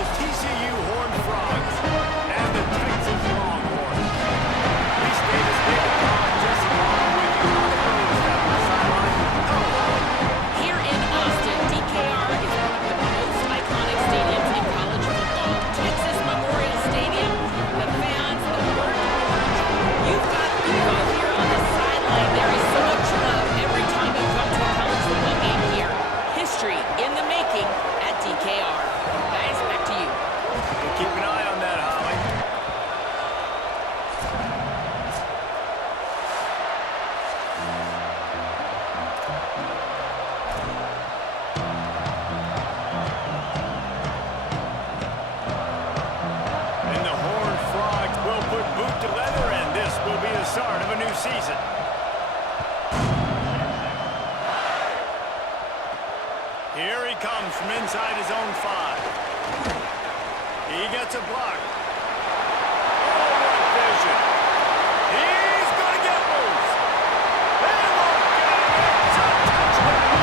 the TCU Horned Frogs and the Texas Longhorns. We stayed as big a pod just along with you on the road down the sideline. Here in Austin, DKR is one of the most iconic stadiums in college football. Texas Memorial Stadium, the fans, the burnt orange. You've got football here on the sideline. There is so much love every time you come to a college football game here. History in the making at DKR. Guys, back to you. We'll keep an eye on that, Holly. And the Horned Frogs will put boot to leather, and this will be the start of a new season. Here he comes from inside his own 5. He gets a block. Oh, what vision. He's going to get loose. They won't get it. It's a touchdown.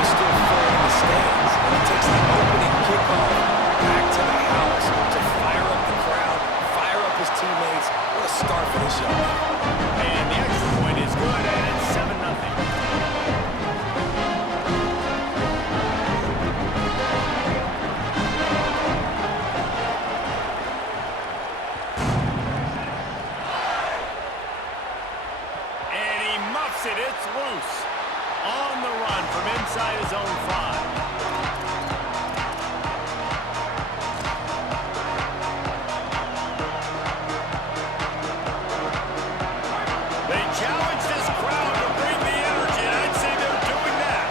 He's still full in the stands, and he takes the opening kickoff back to the house to fire up the crowd, fire up his teammates. What a start for this young man. And the extra point is good, and it's 7-0. It's loose. On the run from inside his own 5. They challenge this crowd to bring the energy, and I'd say they're doing that.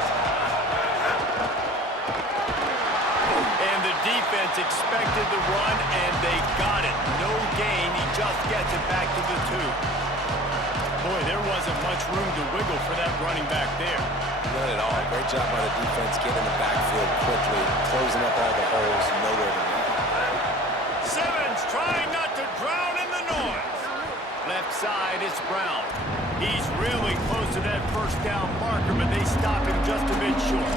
And the defense expected the run, and they got it. No gain. He just gets it back to the 2. Boy, there wasn't much room to wiggle for that running back there. None at all. Great job by the defense getting in the backfield quickly, closing up all the holes, nowhere to be. Simmons trying not to drown in the noise. Left side, it's Brown. He's really close to that first down marker, but they stop him just a bit short.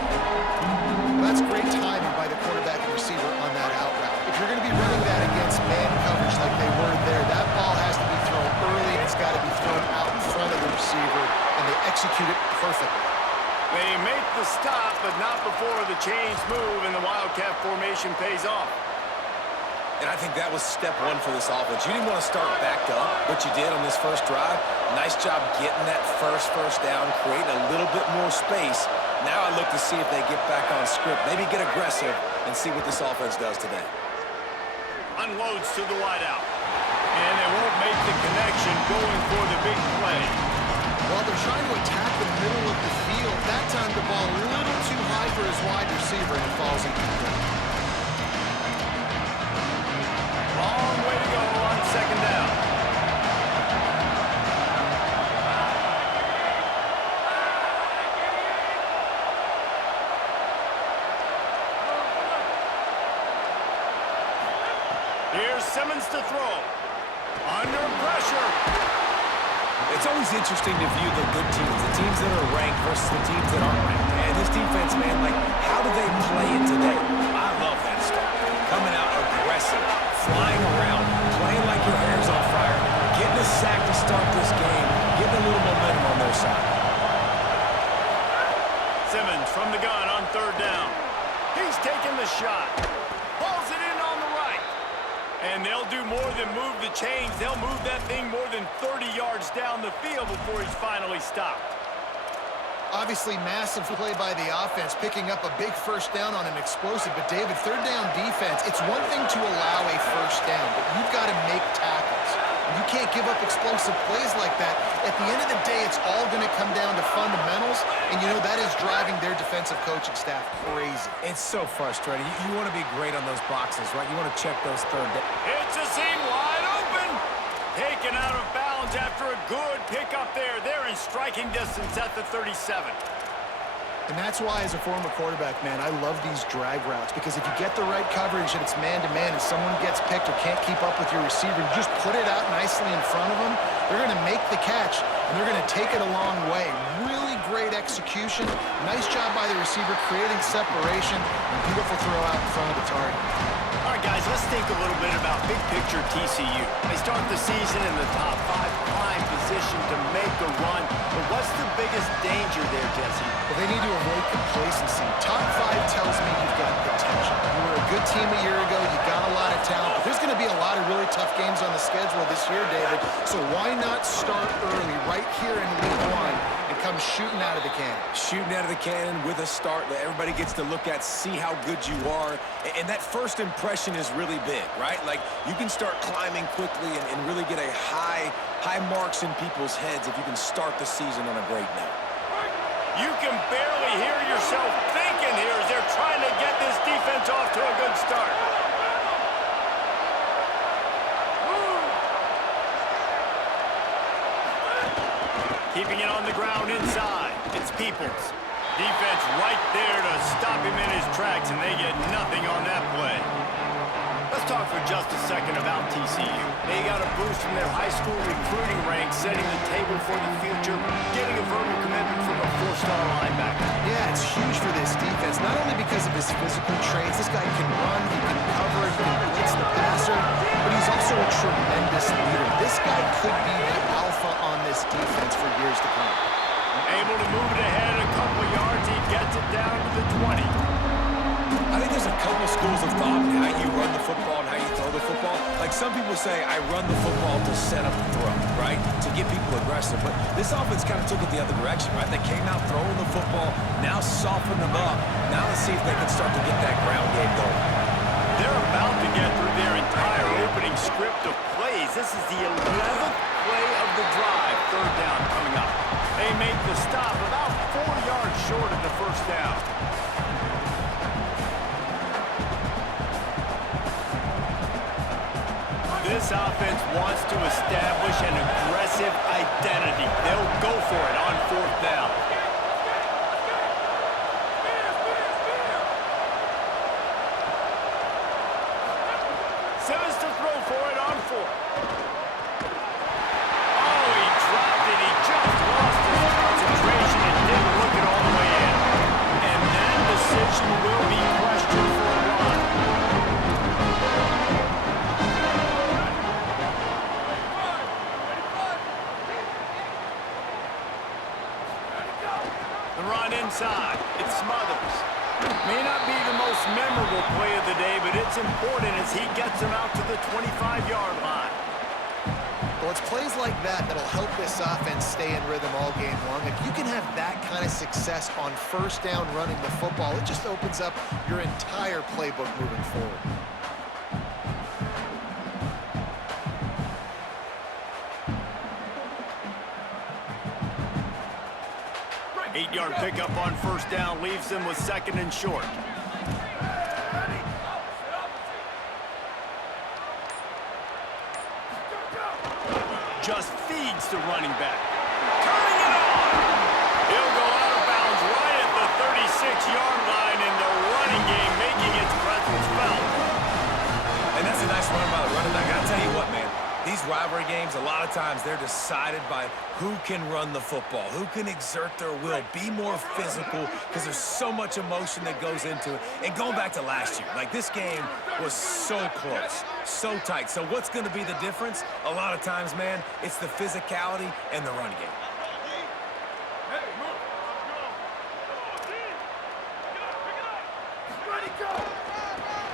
Well, that's great timing by the quarterback and receiver on that out route. If you're going to be running that against man coverage like they were there, that ball has to be thrown early, and it's got to be thrown out in front of the receiver, and they execute it perfectly. They make the stop, but not before the chains move, and the Wildcat formation pays off. And I think that was step 1 for this offense. You didn't want to start backed up, but you did on this first drive. Nice job getting that first down, creating a little bit more space. Now I look to see if they get back on script, maybe get aggressive, and see what this offense does today. Unloads to the wideout. And they won't make the connection going for the big play. While they're trying to attack the middle of the field, that time the ball a little too high for his wide receiver, and it falls incomplete. Long way to go on 2nd down. Here's Simmons to throw. Under pressure. It's always interesting to view the good teams, the teams that are ranked versus the teams that aren't ranked. And this defense, man, like, how do they play it today? I love that stuff. Coming out aggressive, flying around, playing like your hair's on fire, getting a sack to start this game, getting a little momentum on their side. Simmons from the gun on 3rd down. He's taking the shot. Pulls it in on the right. And they'll do more than move the chains. They'll move that thing more than 30 yards down the field before he's finally stopped. Obviously, massive play by the offense, picking up a big first down on an explosive. But, David, 3rd down defense, it's one thing to allow a first down, but you've got to make tackles. You can't give up explosive plays like that. At the end of the day, it's all going to come down to fundamentals, and, you know, that is driving their defensive coaching staff crazy. It's so frustrating. You want to be great on those boxes, right? You want to check those 3rd down. It's a seam wide open. Taken out of bounds after a good pickup there. They're in striking distance at the 37. And that's why, as a former quarterback, man, I love these drag routes, because if you get the right coverage and it's man-to-man and someone gets picked or can't keep up with your receiver, you just put it out nicely in front of them, they're going to make the catch, and they're going to take it a long way. Really great execution. Nice job by the receiver creating separation. Beautiful throw out in front of the target. All right, guys, let's think a little bit about big picture TCU. They start the season in the top 5, prime position to make a run. But what's the biggest danger there, Jesse? Well, they need to avoid complacency. Top 5 tells me you've got potential. You were a good team a year ago. You got a lot of talent. But there's going to be a lot of really tough games on the schedule this year, David. So why not start early right here in week 1 and come shooting out of the cannon? Shooting out of the cannon with a start that everybody gets to look at, see how good you are. And that first impression is really big, right? Like, you can start climbing quickly and really get a high marks in people's heads if you can start the season on a great note. You can barely hear yourself thinking here as they're trying to get this defense off to a good start. Keeping it on the ground inside. It's Peoples. Defense right there to stop him in his tracks, and they get nothing on that play. Let's talk for just a second about TCU. They got a boost from their high school recruiting ranks, setting the table for the future, getting a verbal commitment from a 4-star linebacker. Yeah, it's huge for this defense, not only because of his physical traits. This guy can run, he can cover, he can blitz the passer, but he's also a tremendous leader. This guy could be the alpha on this defense for years to come. Able to move it ahead a couple of yards. He gets it down to the 20. I think there's a couple schools of thought in how you run the football and how you throw the football. Like, some people say, I run the football to set up the throw, right? To get people aggressive. But this offense kind of took it the other direction, right? They came out throwing the football, now soften them up. Now let's see if they can start to get that ground game going. They're about to get through their entire opening script of plays. This is the 11th play of the drive. 3rd down coming up. They make the stop about 4 yards short of the 1st down. This offense wants to establish an aggressive identity. They'll go for it on 4th down. Simmons to throw for it on 4th. Oh, he dropped it. He just lost his concentration and didn't look it all the way in. And that decision will be questioned for a while. The run inside. It Smothers. May not be the most memorable play of the day, but it's important as he gets him out to the 25-yard line. Well, it's plays like that that'll help this offense stay in rhythm all game long. If you can have that kind of success on 1st down running the football, it just opens up your entire playbook moving forward. Eight-yard pickup on 1st down leaves them with 2nd and short. Just feeds the running back. Turning it on! He'll go out of bounds right at the 36-yard line in the running game, making its presence felt. And that's a nice run by the running back. I'll tell you what, man. These rivalry games, a lot of times, they're decided by who can run the football, who can exert their will, be more physical, because there's so much emotion that goes into it. And going back to last year, like, this game was so close, so tight. So what's going to be the difference? A lot of times, man, it's the physicality and the run game.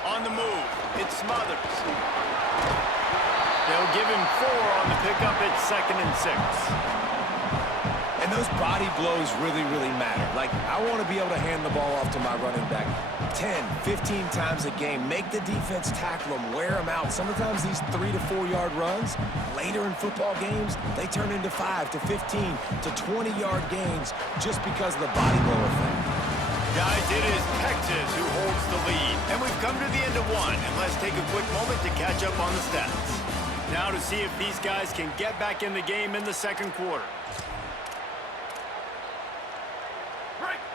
On the move, it's Smothers. They'll give him 4 on the pickup. It's 2nd and 6. And those body blows really, really matter. Like, I want to be able to hand the ball off to my running back 10, 15 times a game. Make the defense tackle them, wear them out. Sometimes these 3 to 4 yard runs, later in football games, they turn into 5 to 15 to 20-yard gains just because of the body blow effect. Guys, it is Texas who holds the lead. And we've come to the end of 1. And let's take a quick moment to catch up on the stats. Now to see if these guys can get back in the game in the 2nd quarter.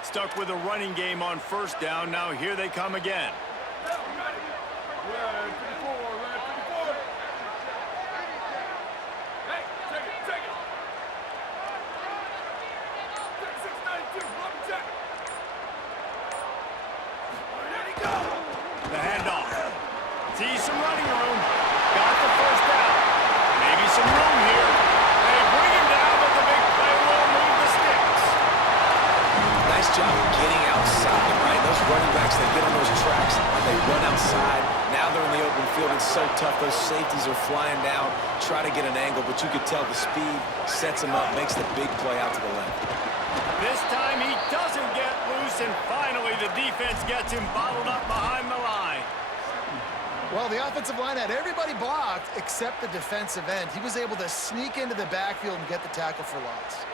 Stuck with a running game on 1st down. Now here they come again. running room. Got the first down. Maybe some room here. They bring him down, but the big play will move the sticks. Nice job getting outside, right? Those running backs, they get on those tracks, they run outside. Now they're in the open field. It's so tough. Those safeties are flying down, try to get an angle, but you could tell the speed sets him up, makes the big play out to the left. This time he doesn't get loose, and finally the defense gets him bottled up behind the line. Well, the offensive line had everybody blocked except the defensive end. He was able to sneak into the backfield and get the tackle for loss.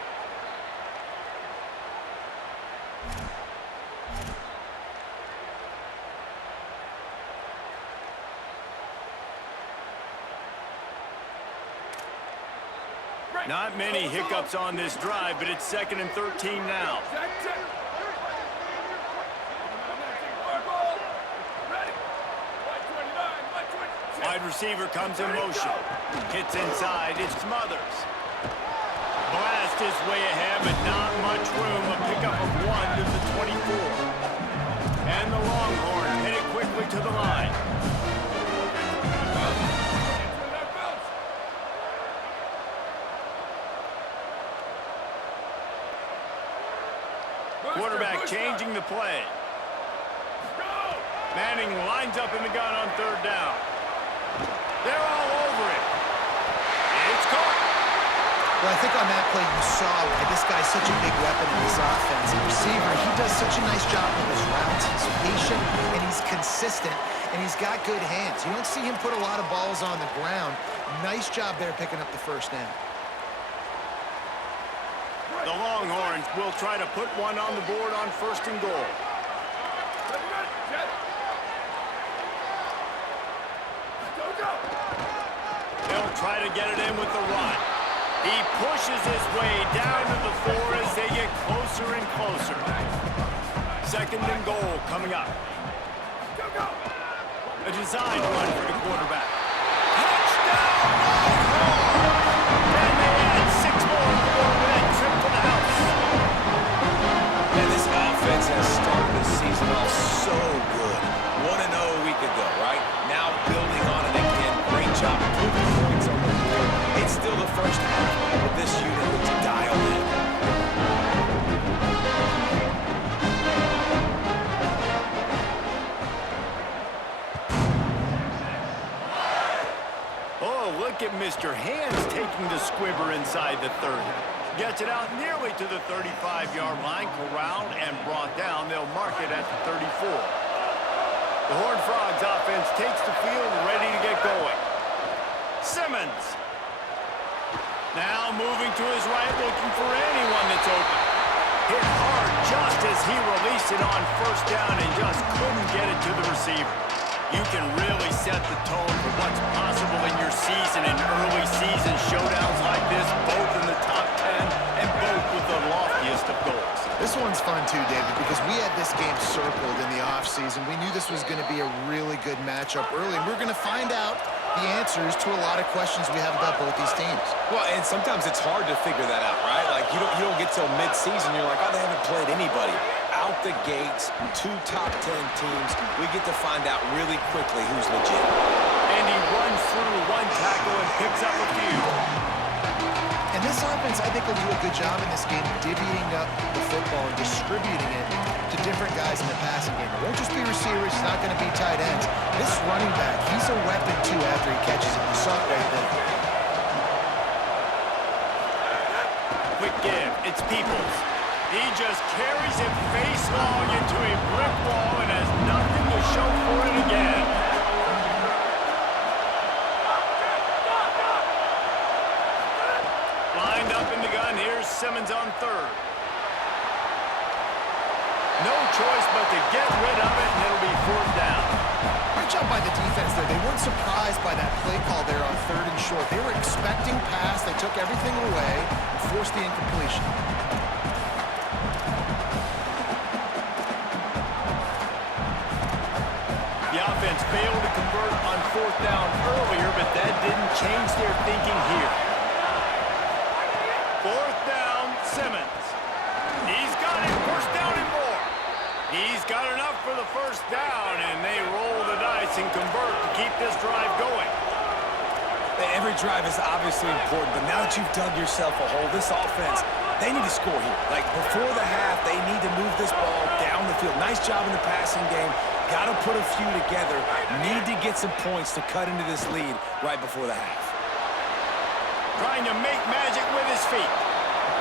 Not many hiccups on this drive, but it's 2nd and 13 now. Wide receiver comes in motion. Hits inside, it's Smothers. Blast his way ahead, but not much room. A pickup of 1 to the 24. And the Longhorns headed quickly to the line. Quarterback changing the play. Manning lines up in the gun on 3rd down. They're all over it. It's caught. Well, I think on that play you saw why this guy's such a big weapon in this offense. The receiver, he does such a nice job with his routes. He's patient, and he's consistent, and he's got good hands. You don't see him put a lot of balls on the ground. Nice job there picking up the first down. The Longhorns will try to put one on the board on 1st and goal. They'll try to get it in with the run. He pushes his way down to the 4 as they get closer and closer. 2nd and goal coming up. A design run for the quarterback. Touchdown, Longhorns! And they add 6 more to the board with that trip to the house. And this offense has started the season off so good. 1-0 a week ago, right? Now building on it again. Great job putting points on the board. It's still the first half, but this unit looks dialed in. Oh, look at Mr. Hands taking the squibber inside the 30. Gets it out nearly to the 35-yard line, corralled and brought down. They'll mark it at the 34. The Horned Frogs offense takes the field, ready to get going. Simmons. Now moving to his right, looking for anyone that's open. Hit hard just as he released it on 1st down and just couldn't get it to the receiver. You can really set the tone for what's possible in your season in early season showdowns like this, both in the top 10 and both with the loftiest of goals. This one's fun too, David, because we had this game circled in the offseason. We knew this was going to be a really good matchup early, and we're going to find out the answers to a lot of questions we have about both these teams. Well, and sometimes it's hard to figure that out, right? Like, you don't get till mid-season, you're like, oh, they haven't played anybody. Out the gates, 2 top 10 teams, we get to find out really quickly who's legit. And he runs through 1 tackle and picks up a few. And this offense, I think, will do a good job in this game divvying up the football and distributing it to different guys in the passing game. It won't just be receivers. It's not going to be tight ends. This running back, he's a weapon, too, after he catches it. You saw it right there. Quick give. It's Peoples. He just carries it face long into a brick wall and has nothing to show for it again. Lined up in the gun. Here's Simmons on 3rd. No choice but to get rid of it, and it'll be 4th down. Great job by the defense there. They weren't surprised by that play call there on 3rd and short. They were expecting pass. They took everything away and forced the incompletion. The offense failed to convert on 4th down earlier, but that didn't change their thinking here. 4th down, Simmons. He's got it, 1st down and more. He's got enough for the 1st down, and they roll the dice blitz and convert to keep this drive going. Every drive is obviously important, but now that you've dug yourself a hole, this offense, they need to score here. Like, before the half, they need to move this ball down the field. Nice job in the passing game. Got to put a few together. Need to get some points to cut into this lead right before the half. Trying to make magic with his feet.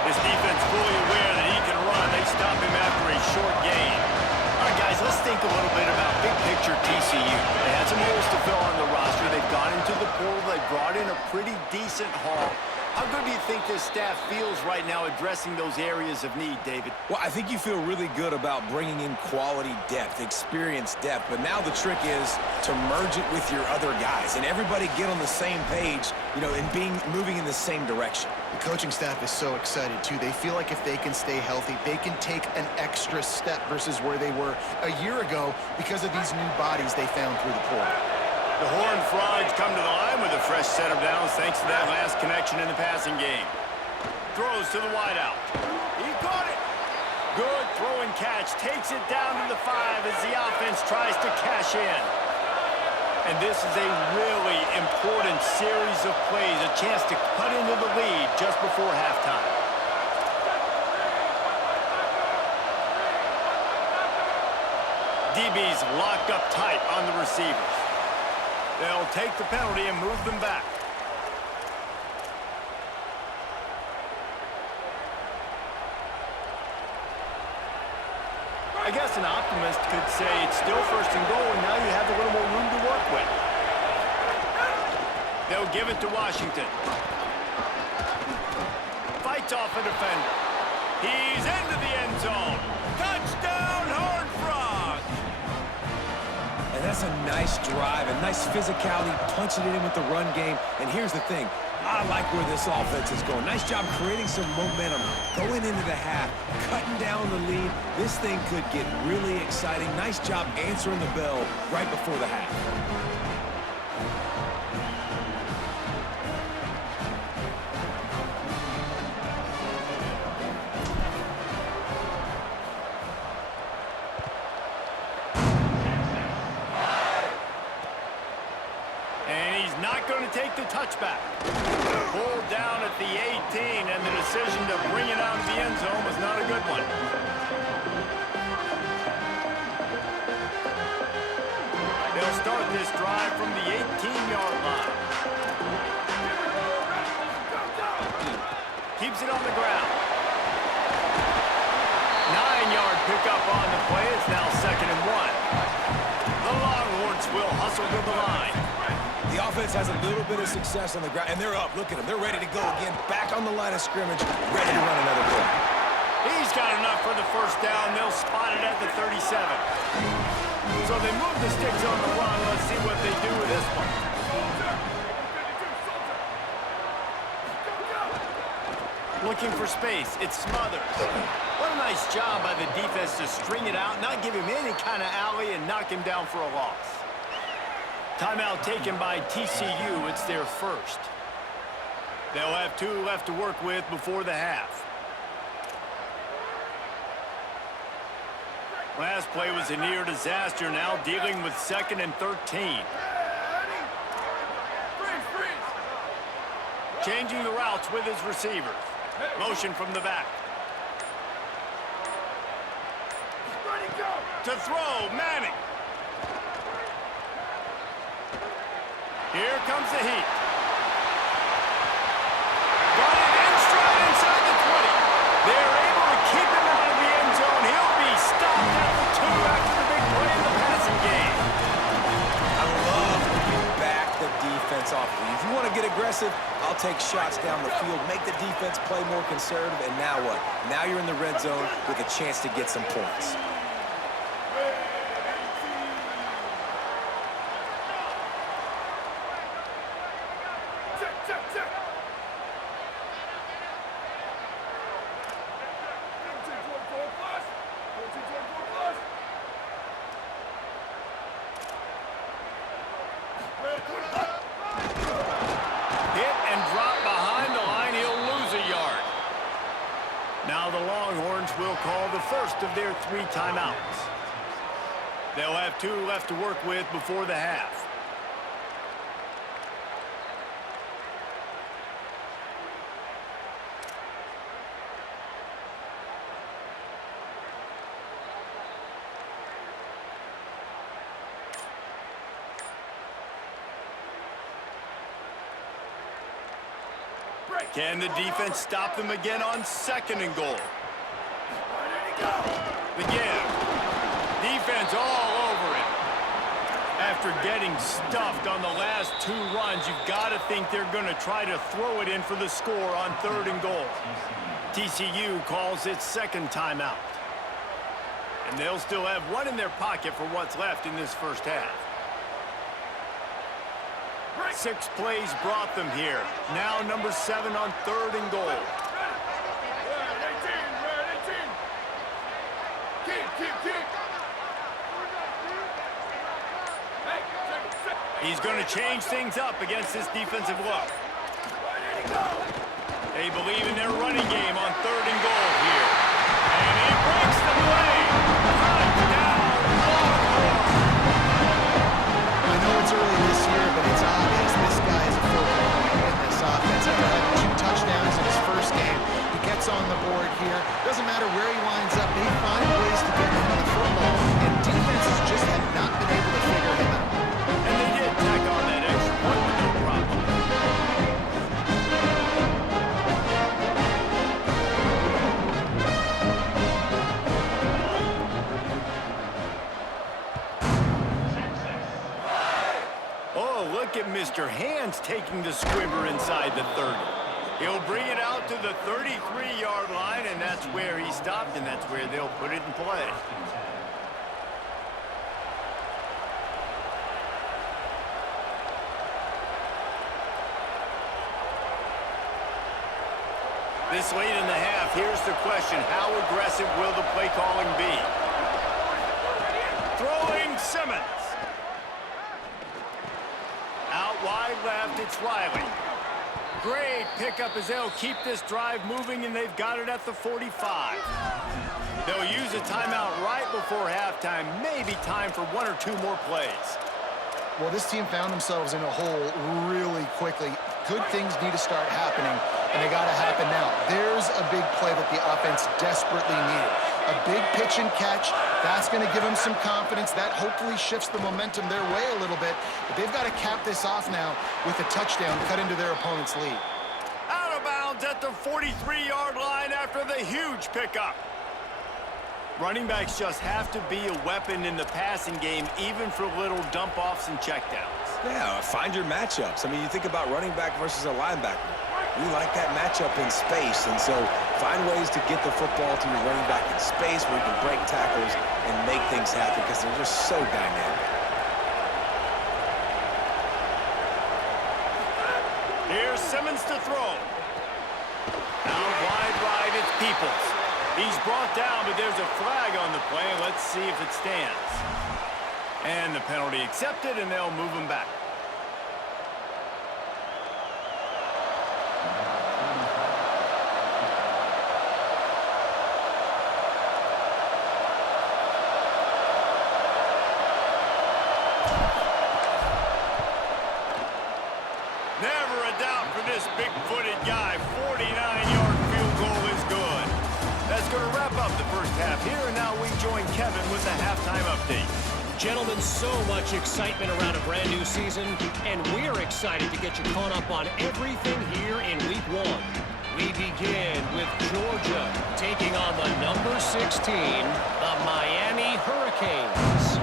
This defense fully aware that he can run. They stop him after a short gain. All right, guys, let's think a little bit about big picture TCU. They had some holes to fill on the roster. They've gone into the portal. They brought in a pretty decent haul. How good do you think this staff feels right now addressing those areas of need, David? Well, I think you feel really good about bringing in quality depth, experience depth, but now the trick is to merge it with your other guys and everybody get on the same page, you know, and moving in the same direction. The coaching staff is so excited, too. They feel like if they can stay healthy, they can take an extra step versus where they were a year ago because of these new bodies they found through the portal. The Horned Frogs come to the line with a fresh set of downs thanks to that last connection in the passing game. Throws to the wideout. He caught it. Good throw and catch. Takes it down to the 5 as the offense tries to cash in. And this is a really important series of plays, a chance to cut into the lead just before halftime. DB's locked up tight on the receivers. They'll take the penalty and move them back. I guess an optimist could say it's still first and goal, and now you have a little more room to work with. They'll give it to Washington. Fights off a defender. He's into the end zone. Touchdown, Horned Frogs! And that's a nice drive, a nice physicality, punching it in with the run game. And here's the thing. I like where this offense is going. Nice job creating some momentum, going into the half, cutting down the lead. This thing could get really exciting. Nice job answering the bell right before the half. Take the touchback. Pulled down at the 18, and the decision to bring it out of the end zone was not a good one. They'll start this drive from the 18-yard line. Keeps it on the ground. 9-yard pickup on the play. It's now 2nd and 1. The Longhorns will hustle to the line. The offense has a little bit of success on the ground, and they're up. Look at them. They're ready to go again. Back on the line of scrimmage, ready to run another play. He's got enough for the first down. They'll spot it at the 37. So they move the sticks on the run. Let's see what they do with this one. Looking for space. It's Smothers. What a nice job by the defense to string it out, not give him any kind of alley, and knock him down for a loss. Timeout taken by TCU. It's their first. They'll have 2 left to work with before the half. Last play was a near disaster. Now dealing with 2nd and 13. Changing the routes with his receivers. Motion from the back. To throw, Manning. Here comes the heat. Got it in stride inside the 20. They're able to keep him out of the end zone. He'll be stopped at the 2 after the big play in the passing game. I love when you back the defense off. If you want to get aggressive, I'll take shots down the field, make the defense play more conservative, and now what? Now you're in the red zone with a chance to get some points. Hit and drop behind the line. He'll lose a yard. Now the Longhorns will call the first of their 3 timeouts. They'll have 2 left to work with before the half. Can the defense stop them again on 2nd and goal? The give. Defense all over it. After getting stuffed on the last 2 runs, you've got to think they're going to try to throw it in for the score on 3rd and goal. TCU calls its 2nd timeout. And they'll still have 1 in their pocket for what's left in this first half. 6 plays brought them here. Now number 7 on 3rd and goal. He's going to change things up against this defensive look. They believe in their running game on 3rd and goal here. And he breaks the play. Touchdown, Longhorn. I know it's early this year, but it's obvious this guy is a focal point in this offense. After having 2 touchdowns in his first game, he gets on the board here. Doesn't matter where he lines up, they find ways to get him the football, and defenses just have not been able to figure him out. And they did tack on that extra point with no problem. Oh, look at Mr. Hands taking the squibber inside the 30. He'll bring it out to the 33-yard line, and that's where he stopped, and that's where they'll put it in play. This late in the half, here's the question. How aggressive will the play calling be? Throwing Simmons. Out wide left, it's Riley. Great pickup as they'll keep this drive moving, and they've got it at the 45. They'll use a timeout right before halftime. Maybe time for 1 or 2 more plays. Well, this team found themselves in a hole really quickly. Good things need to start happening, and they got to happen now. There's a big play that the offense desperately needed. A big pitch and catch. That's going to give them some confidence. That hopefully shifts the momentum their way a little bit. But they've got to cap this off now with a touchdown cut into their opponent's lead. Out of bounds at the 43-yard line after the huge pickup. Running backs just have to be a weapon in the passing game, even for little dump-offs and checkdowns. Yeah, find your matchups. I mean, you think about running back versus a linebacker. We like that matchup in space, and so find ways to get the football to your running back in space where you can break tackles and make things happen because they're just so dynamic. Here's Simmons to throw. Out wide right, it's Peoples. He's brought down, but there's a flag on the play. Let's see if it stands. And the penalty accepted, and they'll move him back. Never a doubt for this big-footed guy. 49-yard field goal is good. That's going to wrap up the first half here, and now we join Kevin with the halftime update. Gentlemen, so much excitement around a brand new season, and we're excited to get you caught up on everything here in Week 1. We begin with Georgia taking on the number 16, the Miami Hurricanes.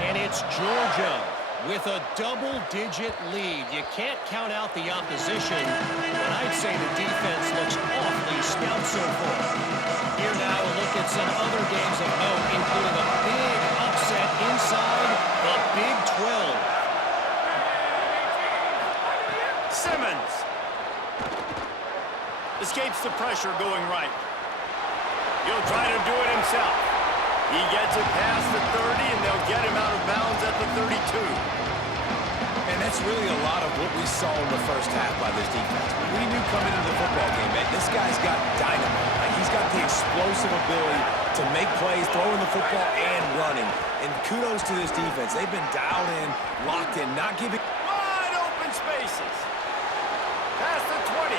And it's Georgia with a double-digit lead. You can't count out the opposition, but I'd say the defense looks awfully stout so far. Here now a look at some other games of note, including a big upset inside the Big 12. Simmons escapes the pressure going right. He'll try to do it himself. He gets it past the 30, and they'll get him out of bounds at the 32. And that's really a lot of what we saw in the first half by this defense. We knew coming into the football game, man, this guy's got dynamite. Like, he's got the explosive ability to make plays, throwing the football and running. And kudos to this defense. They've been dialed in, locked in, not giving... Wide open spaces. Past the 20.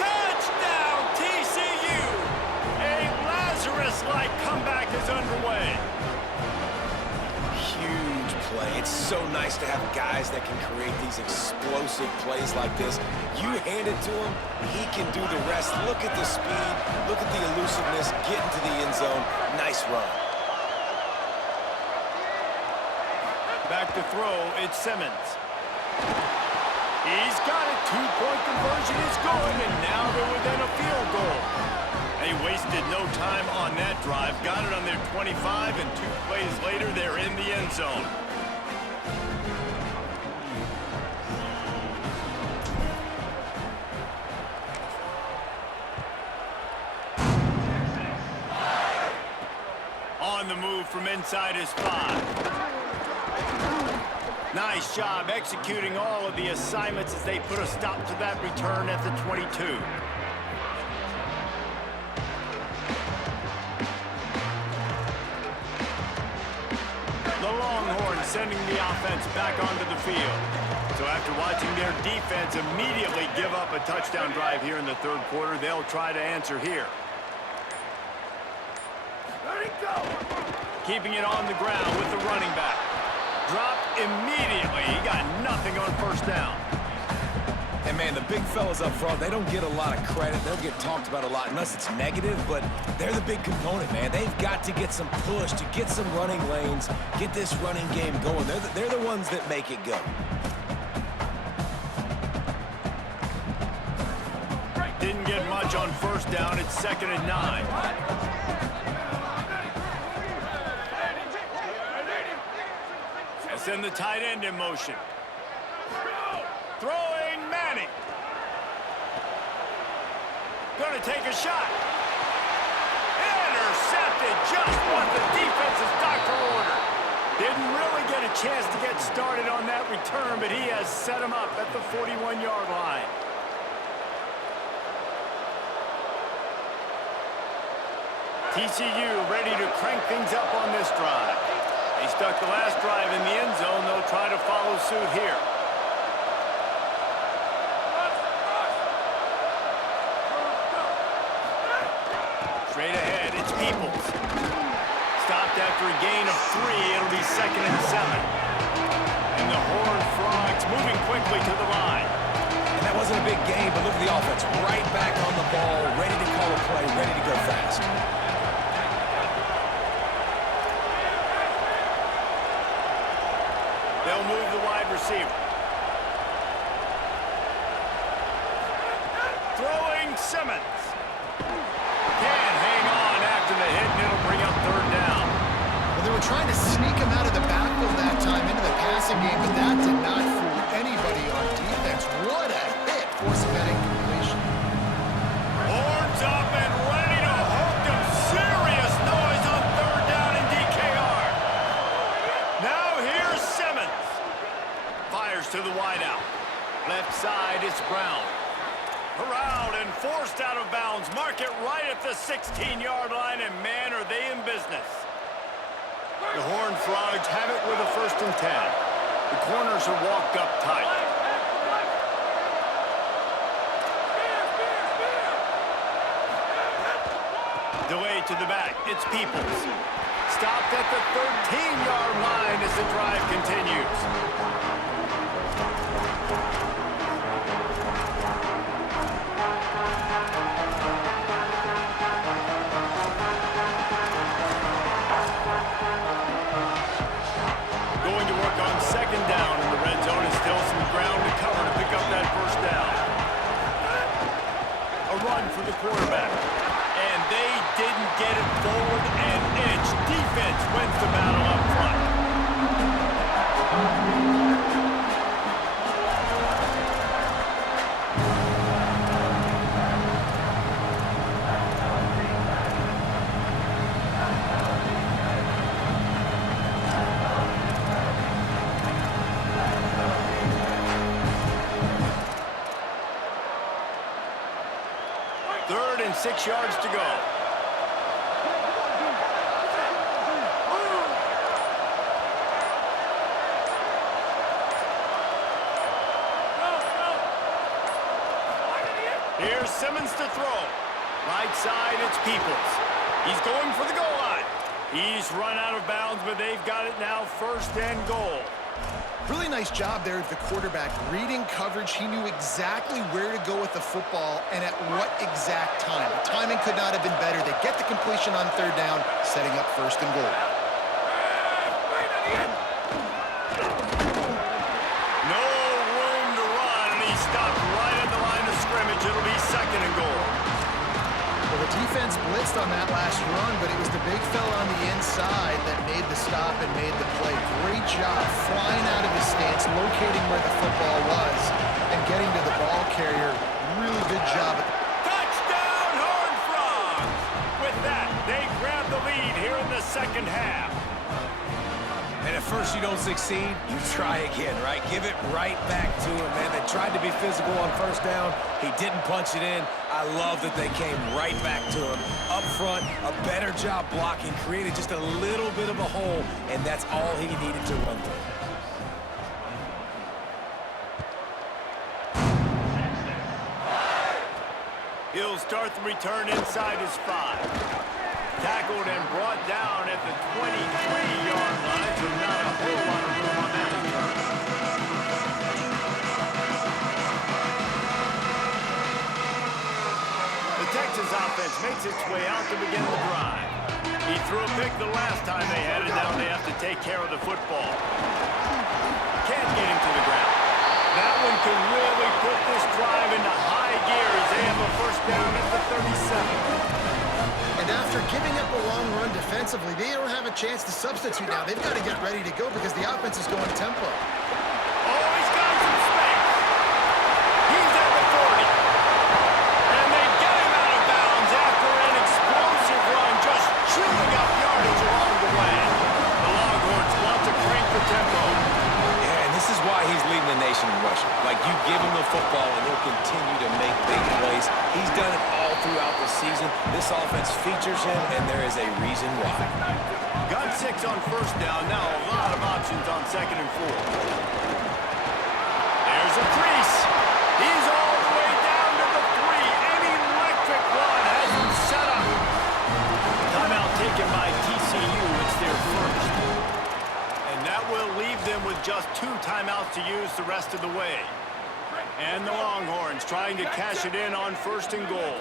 Touchdown, TCU. A Lazarus-like comeback is underway. Huge play. It's so nice to have guys that can create these explosive plays like this. You hand it to him, he can do the rest. Look at the speed, look at the elusiveness, get into the end zone. Nice run. Back to throw, it's Simmons. He's got it. Two-point conversion is good, and now they're within a field goal. They wasted no time on that drive. Got it on their 25, and 2 plays later, they're in the end zone. On the move from inside his 5. Nice job executing all of the assignments as they put a stop to that return at the 22. The Longhorns sending the offense back onto the field. So after watching their defense immediately give up a touchdown drive here in the third quarter, they'll try to answer here. Let it go. Keeping it on the ground with the running back. Dropped immediately. He got nothing on first down. And, man, the big fellas up front, they don't get a lot of credit. They'll get talked about a lot unless it's negative, but they're the big component, man. They've got to get some push, to get some running lanes, get this running game going. They're the ones that make it go. Didn't get much on first down. It's 2nd and 9. Send the tight end in motion. Throwing Manning. Gonna take a shot. Intercepted, just what the defensive doctor ordered. Didn't really get a chance to get started on that return, but he has set him up at the 41-yard line. TCU ready to crank things up on this drive. They stuck the last drive in the end zone. They'll try to follow suit here. Straight ahead, it's Peoples. Stopped after a gain of 3. It'll be 2nd and 7. And the Horned Frogs moving quickly to the line. And that wasn't a big game, but look at the offense. Right back on the ball, ready to call a play, ready to go fast. They'll move the wide receiver. Throwing Simmons. Can't hang on after the hit, and it'll bring up 3rd down. Well, they were trying to sneak him out of the backfield that time into the passing game, but that did not fool anybody on defense. What a hit, forcing that incompletion. Horns up and ready to hook them. Serious noise on 3rd down in DKR. Now here's Simmons. Fires to the wideout. Left side, it's Brown. Corralled and forced out of bounds. Mark it right at the 16-yard line, and man, are they in business. The Horned Frogs have it with a 1st and 10. The corners are walked up tight. Delay to the back. It's Peoples. Stopped at the 13-yard line as the drive continues. Going to work on 2nd down in the red zone, and still some ground to cover to pick up that 1st down. A run for the quarterback. And they didn't get it forward an inch. Defense wins the battle up front. 6 yards to go. Here's Simmons to throw. Right side, it's Peoples. He's going for the goal line. He's run out of bounds, but they've got it now, 1st and goal. Really nice job there of the quarterback. Reading coverage, he knew exactly where to go with the football and at what exact time. The timing could not have been better. They get the completion on 3rd down, setting up 1st and goal. No room to run, and he stopped right at the line of scrimmage. It'll be 2nd and goal. Well, the defense blitzed on that last run, but it was the big fella on the inside that made the stop and made the play. Great job flying out of his stance, locating where the football was, and getting to the ball carrier. Really good job. Touchdown, Horned Frogs! With that, they grab the lead here in the 2nd half. And at first you don't succeed, you try again, right? Give it right back to him, man. They tried to be physical on 1st down. He didn't punch it in. I love that they came right back to him. Up front, a better job blocking, created just a little bit of a hole, and that's all he needed to run through. He'll start the return inside his 5. Tackled and brought down at the 23-yard line, so not a whole lot of room on that return. The Texas offense makes its way out to begin the drive. He threw a pick the last time they had it. Now they have to take care of the football. Can't get him to the ground. That one could really put this drive into high gear as they have a 1st down at the 37. And after giving up a long run defensively, they don't have a chance to substitute now. They've got to get ready to go because the offense is going tempo. Oh, he's got some space. He's at the 40. And they get him out of bounds after an explosive run, just chewing up yardage along the way. The Longhorns want to crank the tempo. Yeah, and this is why he's leading the nation in rushing. Like, you give him the football, and he'll continue to make big plays. He's done it all throughout the season. This offense features him, and there is a reason why. Got 6 on 1st down. Now a lot of options on 2nd and 4. There's a crease. He's all the way down to the 3. An electric run has him set up. Timeout taken by TCU. It's their 1st. And that will leave them with just 2 timeouts to use the rest of the way. And the Longhorns trying to cash it in on 1st and goal.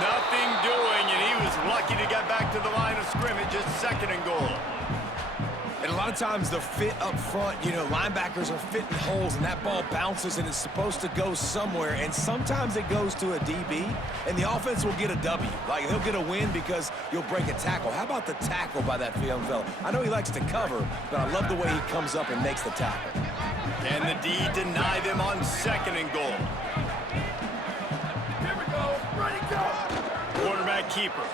Nothing doing, and he was lucky to get back to the line of scrimmage at 2nd and goal. And a lot of times the fit up front, you know, linebackers are fitting holes, and that ball bounces, and it's supposed to go somewhere, and sometimes it goes to a DB, and the offense will get a W. Like, they'll get a win because you'll break a tackle. How about the tackle by that young fella? I know he likes to cover, but I love the way he comes up and makes the tackle. Can the D deny them on 2nd and goal? Here we go. Ready, go. Quarterback keeper.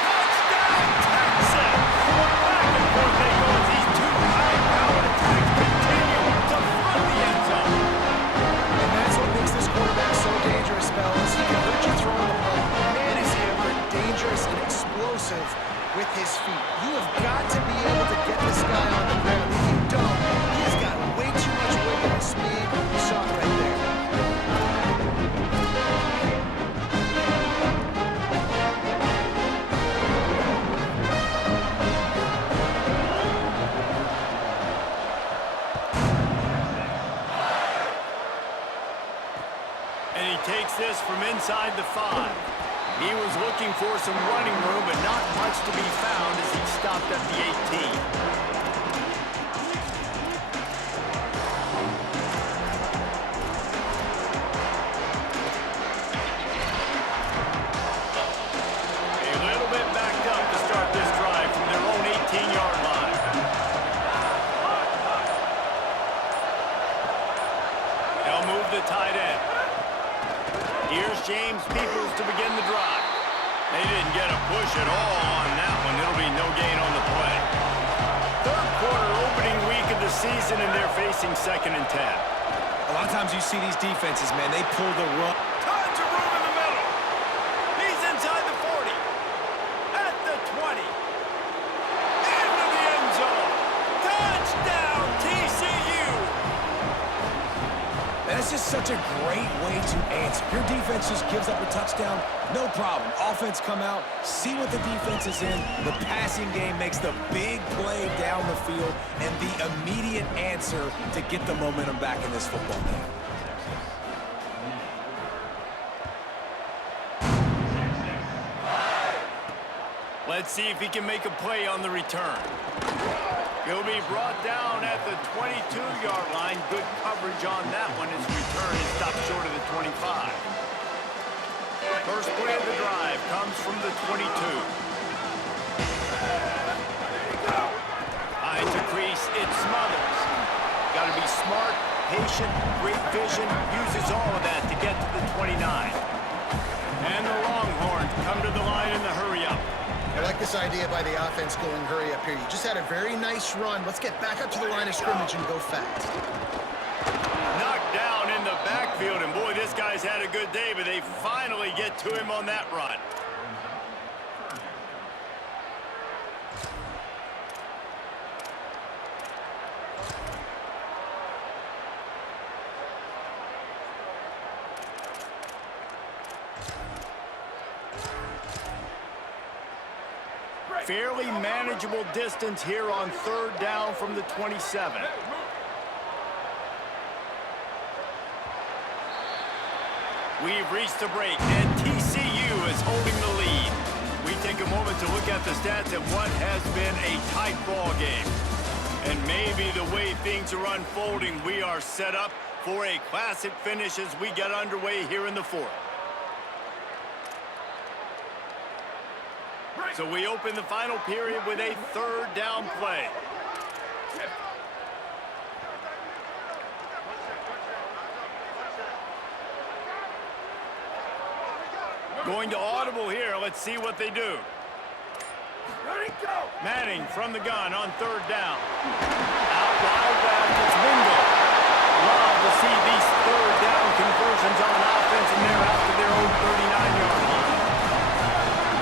Touchdown, Texas! Back and forth they go as these 2 high-powered attacks continue to flood the end zone. And that's what makes this quarterback so dangerous, fellas. He can hurt you throwing the ball. Man, is he ever dangerous and explosive with his feet. You have got to be able to get this guy on the ground. If you don't, he's got way too much weight and speed. You saw it right there. And he takes this from inside the 5. He was looking for some running room, but not much to be found as he stopped at the 18. A little bit backed up to start this drive from their own 18-yard line. They'll move the tight end. Here's James Peoples to begin the drive. They didn't get a push at all on that one. It'll be no gain on the play. Third quarter opening week of the season, and they're facing 2nd and 10. A lot of times you see these defenses, man, they pull the run. Tons of room in the middle. He's inside the 40. At the 20. Into the end zone. Touchdown, TCU. That's just such a great way to answer. Your defense just gives up a touchdown, no problem. Offense come out, see what the defense is in. The passing game makes the big play down the field and the immediate answer to get the momentum back in this football game. Let's see if he can make a play on the return. He'll be brought down at the 22-yard line. Good coverage on that one. His return is stopped short of the 25. First play of the drive comes from the 22. Finds a crease. It smothers. Got to be smart, patient, great vision. Uses all of that to get to the 29. And the Longhorns come to the line in the hurry-up. I like this idea by the offense going hurry up here. You just had a very nice run. Let's get back up to the line of scrimmage and go fast. Knocked down in the backfield, and boy, this guy's had a good day, but they finally get to him on that run. Fairly manageable distance here on 3rd down from the 27. We've reached the break, and TCU is holding the lead. We take a moment to look at the stats of what has been a tight ball game. And maybe the way things are unfolding, we are set up for a classic finish as we get underway here in the 4th. So we open the final period with a 3rd down play. Going to audible here. Let's see what they do. Manning from the gun on 3rd down. Out wide left, it's Wingo. Love to see these 3rd down conversions on offense, and they're out to their own 39-yard line.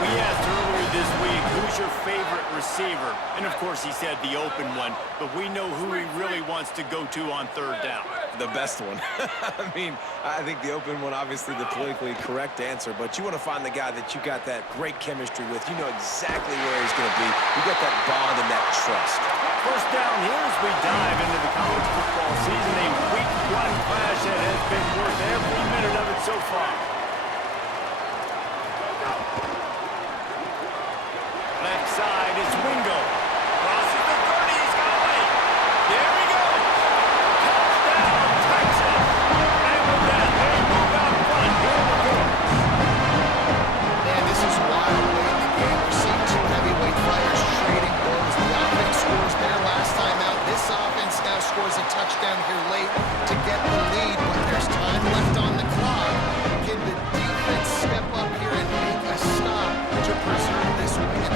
We asked earlier this week, who's your favorite receiver? And, of course, he said the open one, but we know who he really wants to go to on 3rd down. The best one. I mean, I think the open one, obviously the politically correct answer, but you want to find the guy that you got that great chemistry with. You know exactly where he's going to be. You got that bond and that trust. First down here as we dive into the college football season, a week 1 clash that has been worth every minute of it so far. Left side is Wingo. Crosses the 30. He's got away. There he goes. Touchdown, Texas. And with that, they move out front here in the 4th. Man, this is wild late in the game. We're seeing 2 heavyweight fighters trading blows. The offense scores their last time out. This offense now scores a touchdown here late to get the lead, but there's time left on the clock. Can the defense step up here and make a stop to preserve this win?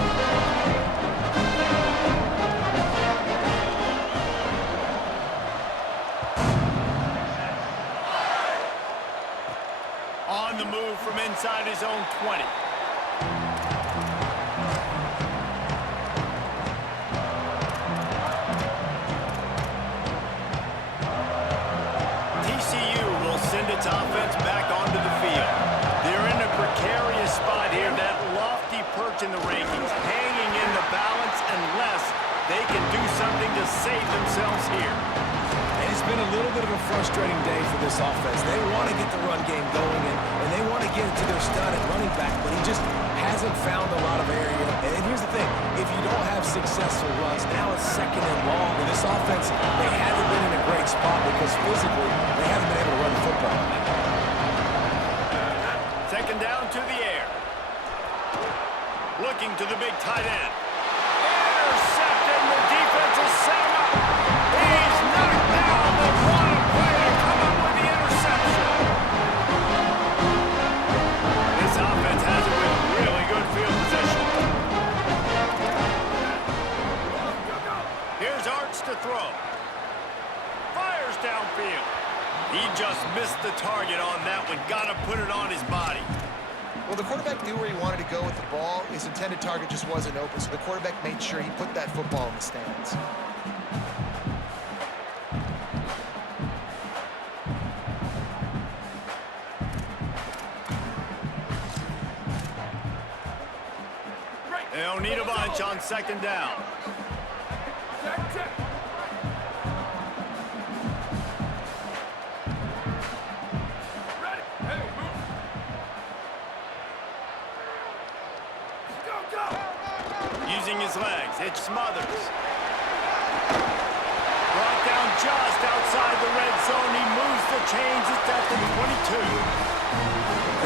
On the move from inside his own 20. TCU will send its offense back onto the field. They're in a precarious spot here, that lofty perch in the rankings, hanging in the balance unless they can do something to save themselves here. And it's been a little bit of a frustrating day for this offense. They want to get the run game going, and they want to get it to their stud at running back, but he just hasn't found a lot of area. And here's the thing, if you don't have successful runs, now it's 2nd and long, and this offense, they haven't been in a great spot because physically they haven't been able to run the football. 2nd down to the air. Looking to the big tight end. Intercepted, the defense is set him up. He's knocked down. They want a play to come up with the interception. downfield. He just missed the target on that one. Got to put it on his body. Well, the quarterback knew where he wanted to go with the ball. His intended target just wasn't open, so the quarterback made sure he put that football in the stands. They'll need a bunch on second down. Using his legs, it smothers. Brought down just outside the red zone. He moves the chains. It's at the 22.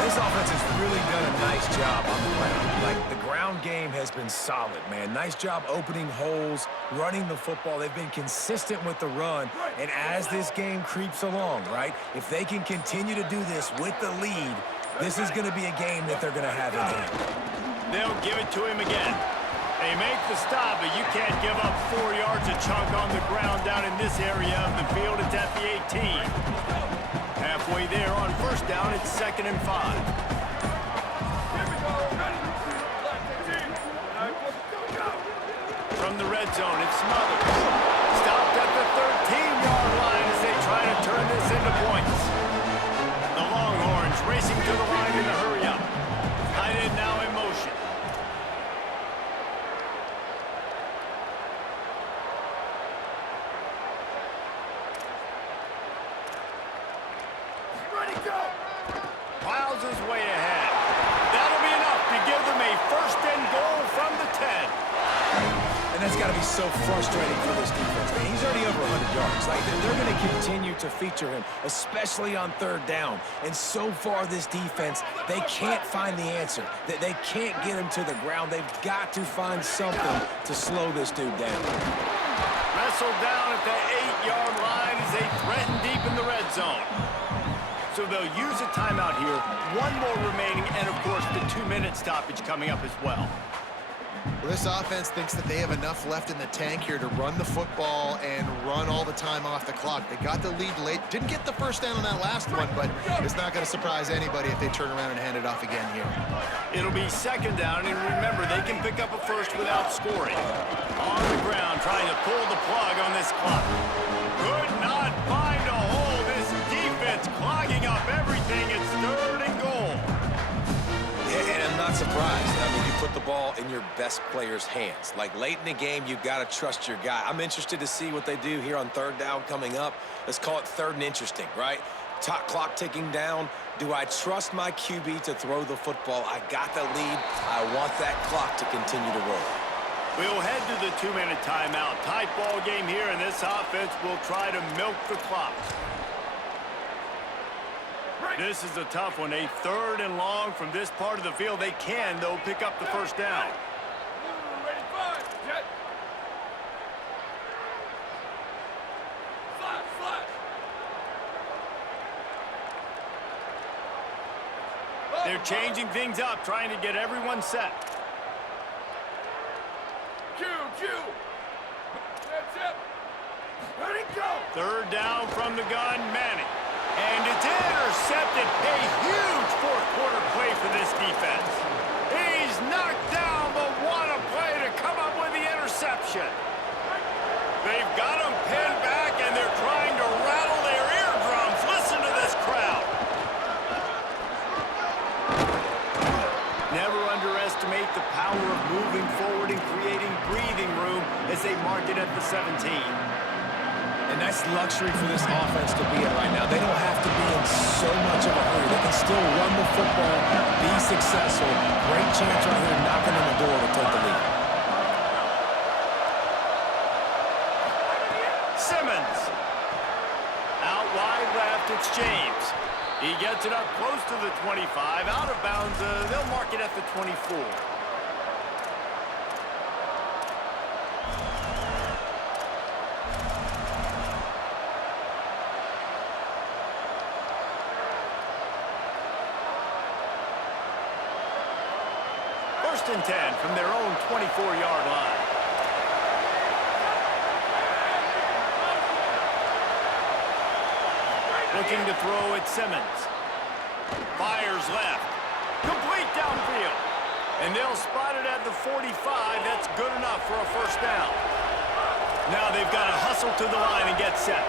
This offense has really done a nice job on the ground. Like, the ground game has been solid, man. Nice job opening holes, running the football. They've been consistent with the run. And as this game creeps along, right, if they can continue to do this with the lead, this is going to be a game that they're going to have in hand. They'll give it to him again. They make the stop, but you can't give up 4 yards a chunk on the ground down in this area of the field. It's at the 18. Halfway there on first down, it's 2nd and 5. From the red zone, it's smothered. Stopped at the 13-yard line as they try to turn this into points. The Longhorns racing to the line in a hurry-up. Tight end now in motion. Piles his way ahead. That'll be enough to give them a 1st and goal from the 10. And that's got to be so frustrating for this defense, man. He's already over 100 yards. Like, they're going to continue to feature him, especially on 3rd down. And so far, this defense, they can't find the answer. They can't get him to the ground. They've got to find something to slow this dude down. Wrestled down at the 8-yard line as they threaten deep in the red zone. So they'll use a timeout here. 1 more remaining, and of course, the 2-minute stoppage coming up as well. Well, this offense thinks that they have enough left in the tank here to run the football and run all the time off the clock. They got the lead late. Didn't get the first down on that last one, but it's not going to surprise anybody if they turn around and hand it off again here. It'll be 2nd down, and remember, they can pick up a first without scoring. On the ground, trying to pull the plug on this clock. Could not find a hole. This defense clogging up everything. It's 3rd and goal. Yeah, and I'm not surprised. I mean, you put the ball in your best player's hands. Like, late in the game, you've got to trust your guy. I'm interested to see what they do here on 3rd down coming up. Let's call it 3rd and interesting, right? Top clock ticking down. Do I trust my QB to throw the football? I got the lead. I want that clock to continue to roll. We'll head to the 2-minute timeout. Tight ball game here, and this offense will try to milk the clock. This is a tough one. A 3rd and long from this part of the field. They can, though, pick up the first down. They're changing things up, trying to get everyone set. That's it. Let it go. 3rd down from the gun, Manning. And it's intercepted. A huge 4th-quarter play for this defense. He's knocked down, but what a play to come up with the interception. They've got him pinned back, and they're trying to rattle their eardrums. Listen to this crowd. Never underestimate the power of moving forward and creating breathing room as they mark it at the 17. And that's luxury for this offense to be in right now. They don't have to be in so much of a hurry. They can still run the football, be successful. Great chance right here knocking on the door to take the lead. Simmons. Out wide left, it's James. He gets it up close to the 25. Out of bounds, they'll mark it at the 24. First and 10 from their own 24-yard line. Looking to throw at Simmons. Fires left. Complete downfield. And they'll spot it at the 45. That's good enough for a first down. Now they've got to hustle to the line and get set.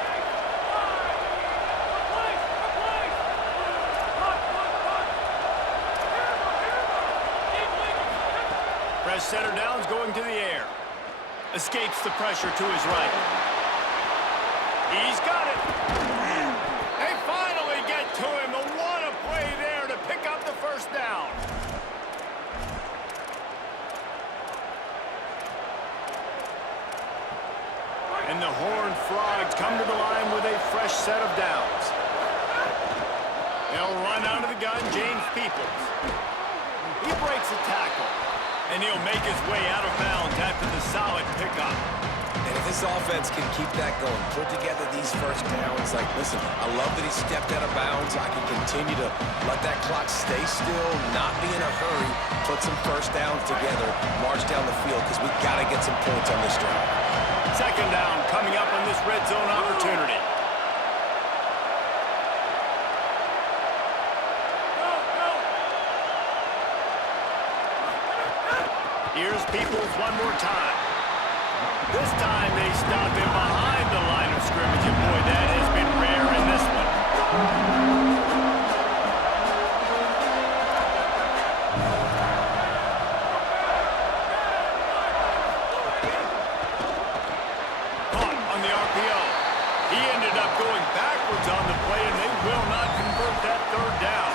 Fresh center downs going to the air. Escapes the pressure to his right. He's got it. They finally get to him. What a play there to pick up the first down. And the Horned Frogs come to the line with a fresh set of downs. They'll run out of the gun, James Peoples. He breaks a tackle. And he'll make his way out of bounds after the solid pickup. And if this offense can keep that going, put together these first downs, like, listen, I love that he stepped out of bounds. I can continue to let that clock stay still, not be in a hurry, put some first downs together, march down the field, because we got to get some points on this drive. Second down coming up on this red zone opportunity. Here's Peoples one more time. This time they stop him behind the line of scrimmage, and boy, that has been rare in this one. Caught on the RPO. He ended up going backwards on the play, and they will not convert that third down.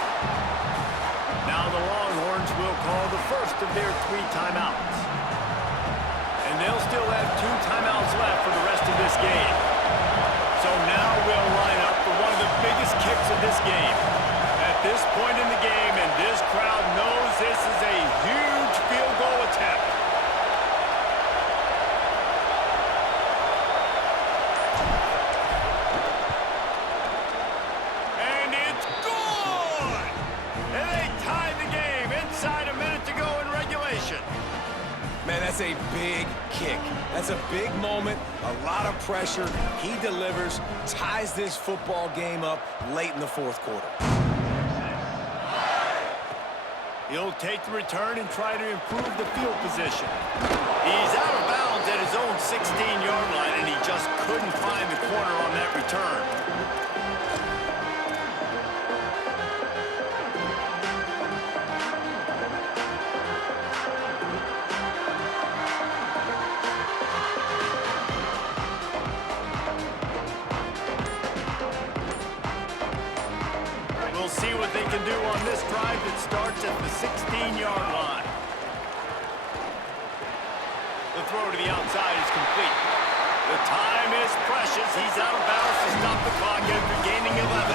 Now the Longhorns will call the first of their 3 timeouts. And they'll still have 2 timeouts left for the rest of this game. So now we'll line up for one of the biggest kicks of this game. At this point in the game, and this crowd knows this is a huge field goal attempt. And it's good! And they tie the game inside a minute to go in regulation. Man, that's a big kick. That's a big moment, a lot of pressure. He delivers, ties this football game up late in the fourth quarter. He'll take the return and try to improve the field position. He's out of bounds at his own 16-yard line, and he just couldn't find the corner on that return. We'll see what they can do on this drive that starts at the 16-yard line. The throw to the outside is complete. The time is precious. He's out of bounds to stop the clock after gaining 11.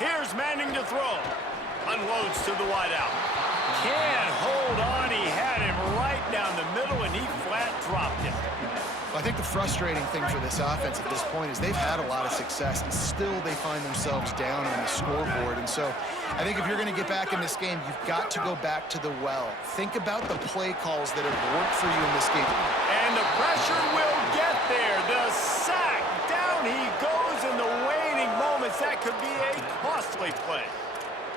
Here's Manning to throw. Unloads to the wideout. Can't hold on. He had him right down the middle, and he flat dropped it. I think the frustrating thing for this offense at this point is they've had a lot of success, and still they find themselves down on the scoreboard. And so I think if you're going to get back in this game, you've got to go back to the well. Think about the play calls that have worked for you in this game. And the pressure will get there. The sack. Down he goes in the waning moments. That could be a costly play.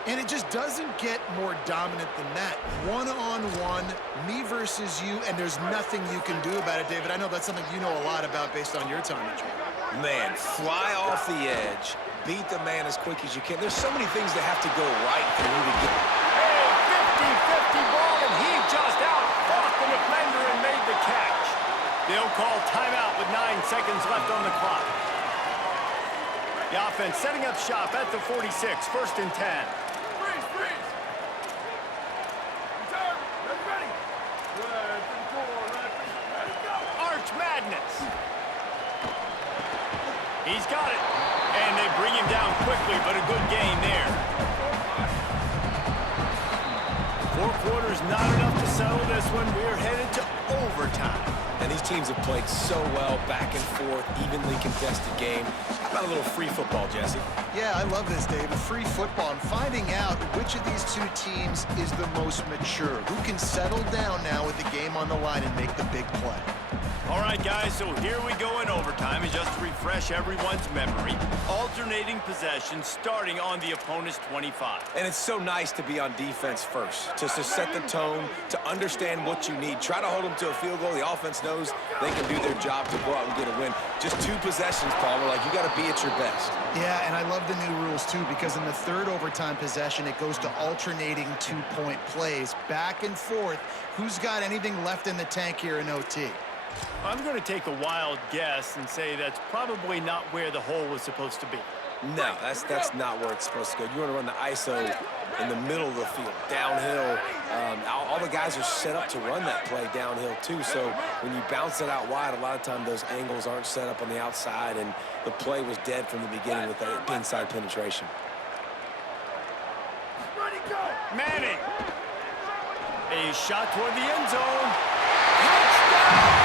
And it just doesn't get more dominant than that. One-on-one, me versus you, and there's nothing you can do about it, David. I know that's something you know a lot about based on your time in training. Man, fly off the edge, beat the man as quick as you can. There's so many things that have to go right for you to get. Hey, 50-50 ball, and he just out-fought the defender and made the catch. They'll call timeout with 9 seconds left on the clock. The offense setting up shop at the 46, 1st and 10. He's got it. And they bring him down quickly, but a good gain there. 4 quarters not enough to settle this one. We're headed to overtime. And these teams have played so well, back and forth, evenly contested game. How about a little free football, Jesse? Yeah, I love this, David. Free football and finding out which of these 2 teams is the most mature. Who can settle down now with the game on the line and make the big play. All right, guys, so here we go in overtime, and just to refresh everyone's memory, alternating possession starting on the opponent's 25. And it's so nice to be on defense first, just to set the tone, to understand what you need. Try to hold them to a field goal. The offense knows they can do their job to go out and get a win. Just 2 possessions, Paul. We're like, you got to be at your best. Yeah, and I love the new rules, too, because in the third overtime possession, it goes to alternating 2-point plays, back and forth. Who's got anything left in the tank here in OT? I'm going to take a wild guess and say that's probably not where the hole was supposed to be. No, that's not where it's supposed to go. You want to run the ISO in the middle of the field, downhill. All the guys are set up to run that play downhill, too. So when you bounce it out wide, a lot of times those angles aren't set up on the outside, and the play was dead from the beginning with that inside penetration. Manning. A shot toward the end zone. Touchdown!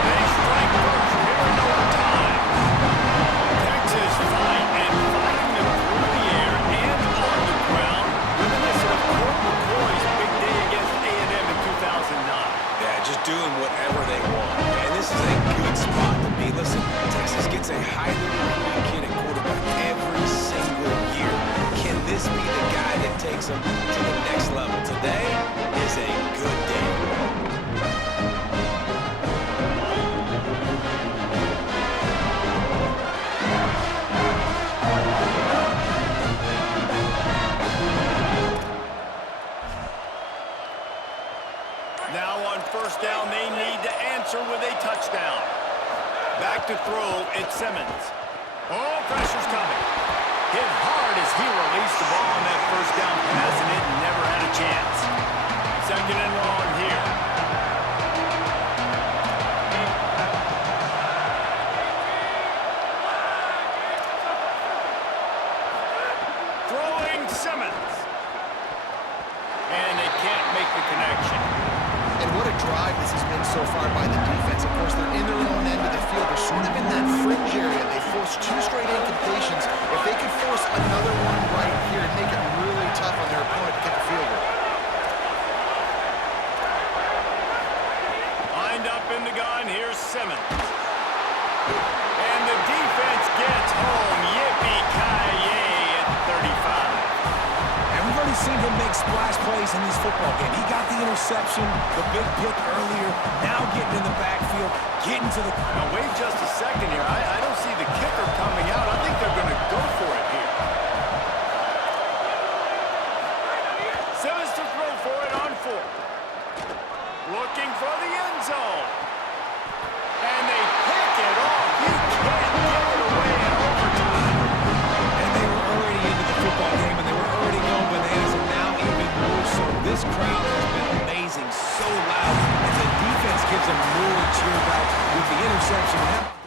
They strike first here in overtime. Texas fighting them through the air and on the ground. Reminiscent of Colt McCoy's big day against A&M in 2009. Yeah, just doing whatever they want. And this is a good spot to be. Listen, Texas gets a highly recruited kid at quarterback every single year. Can this be the guy that takes them to the next level? Today is a good day. Now on first down, they need to answer with a touchdown. Back to throw, it's Simmons. Oh, pressure's coming. Hit hard as he released the ball on that first down pass, and it never had a chance. Second and long here. Throwing Simmons. And they can't make the connection. And what a drive this has been so far by the defense. Of course, they're in their own end of the field. They're sort of in that fringe area. They forced 2 straight incompletions. If they could force another one right here and make it really tough on their opponent to kick a field goal. Lined up in the gun, here's Simmons. And the defense gets home. Yippee-ki-yay at the 35. And we've already seen him make splash plays in this football game. He got the interception, the big pick earlier, now getting in the backfield, getting to the... Now, wait just a second here. I don't see the kicker coming out. I think they're going to go for it here. Simmons to throw for it on 4. Looking for the end zone. And they pick it off. You can't give it away in overtime. And they were already into the football game, and they were already going bananas, and now even more so. This crowd has been amazing, so loud, and the defense gives them more to cheer about with the interception.